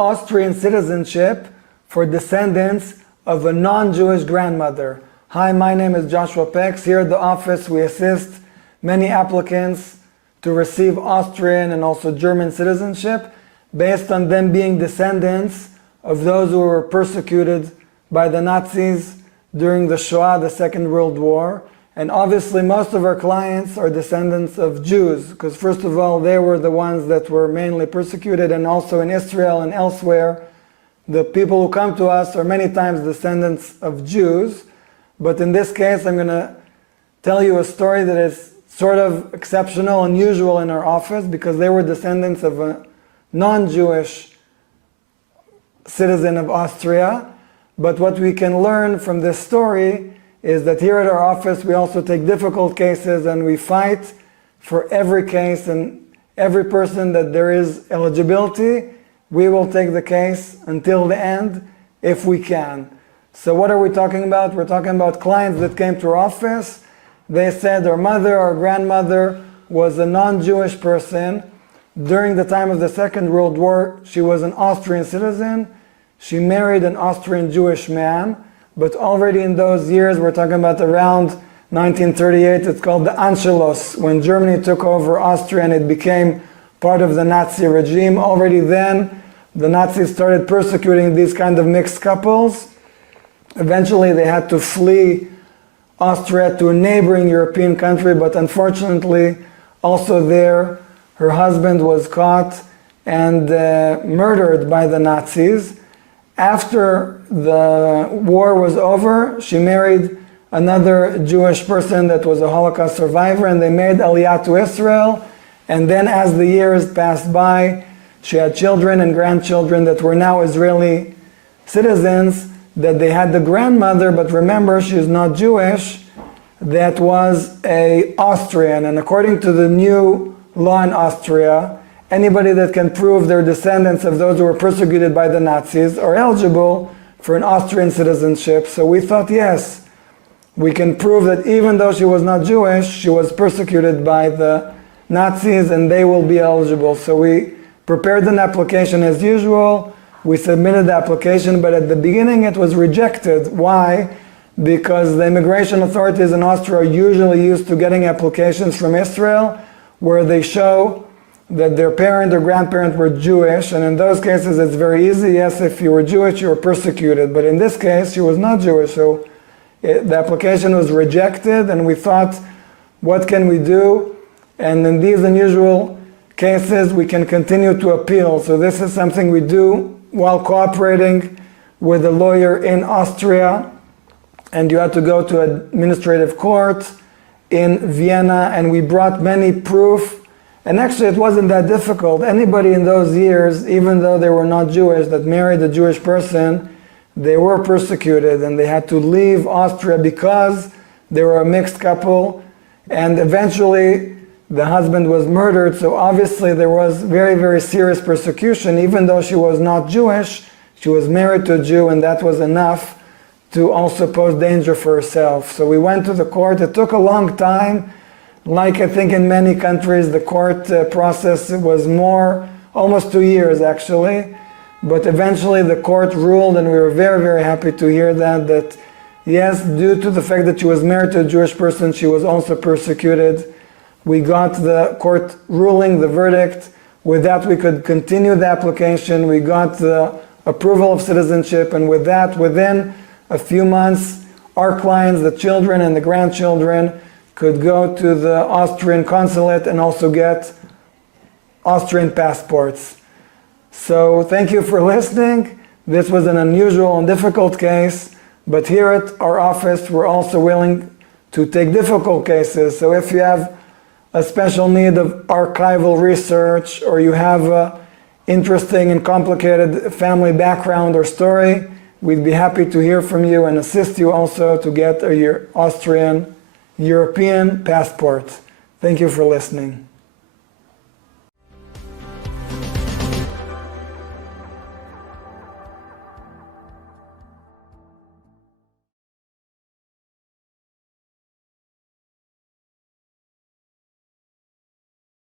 Austrian citizenship for descendants of a non-Jewish grandmother. Hi, my name is Joshua Pex. Here at the office we assist many applicants to receive Austrian and also German citizenship based on them being descendants of those who were persecuted by the Nazis during the Shoah, the Second World War. And obviously most of our clients are descendants of Jews, because first of all, they were the ones that were mainly persecuted, and also in Israel and elsewhere, the people who come to us are many times descendants of Jews. But in this case, I'm going to tell you a story that is sort of exceptional, unusual in our office, because they were descendants of a non-Jewish citizen of Austria. But what we can learn from this story is that here at our office we also take difficult cases and we fight for every case and every person that there is eligibility. We will take the case until the end if we can. So what are we talking about? We're talking about clients that came to our office. They said their mother or grandmother was a non-Jewish person. During the time of the Second World War, she was an Austrian citizen. She married an Austrian Jewish man. But already in those years, we're talking about around 1938, it's called the Anschluss, when Germany took over Austria and it became part of the Nazi regime. Already then, the Nazis started persecuting these kind of mixed couples. Eventually, they had to flee Austria to a neighboring European country, but unfortunately, also there, her husband was caught and murdered by the Nazis. After the war was over, she married another Jewish person that was a Holocaust survivor, and they made Aliyah to Israel. And then as the years passed by, she had children and grandchildren that were now Israeli citizens, that they had the grandmother, but remember, she is not Jewish, that was an Austrian. And according to the new law in Austria, anybody that can prove they're descendants of those who were persecuted by the Nazis are eligible for an Austrian citizenship. So we thought, yes, we can prove that even though she was not Jewish, she was persecuted by the Nazis and they will be eligible. So we prepared an application as usual. We submitted the application, but at the beginning it was rejected. Why? Because the immigration authorities in Austria are usually used to getting applications from Israel where they show that their parent or grandparent were Jewish, and in those cases it's very easy. Yes, if you were Jewish, you were persecuted. But in this case, she was not Jewish, so the application was rejected, and we thought, what can we do? And in these unusual cases, we can continue to appeal. So this is something we do while cooperating with a lawyer in Austria, and you had to go to administrative court in Vienna, and we brought many proof. And actually it wasn't that difficult. Anybody in those years, even though they were not Jewish, that married a Jewish person, they were persecuted and they had to leave Austria because they were a mixed couple, and eventually the husband was murdered. So obviously there was very, very serious persecution. Even though she was not Jewish, she was married to a Jew, and that was enough to also pose danger for herself. So we went to the court. It took a long time. Like I think in many countries, the court process was almost 2 years actually. But eventually the court ruled, and we were very, very happy to hear that yes, due to the fact that she was married to a Jewish person, she was also persecuted. We got the court ruling, the verdict. With that, we could continue the application. We got the approval of citizenship, and with that, within a few months, our clients, the children and the grandchildren, could go to the Austrian consulate and also get Austrian passports. So thank you for listening. This was an unusual and difficult case, but here at our office we're also willing to take difficult cases. So if you have a special need of archival research, or you have an interesting and complicated family background or story, we'd be happy to hear from you and assist you also to get a Austrian European passport. Thank you for listening.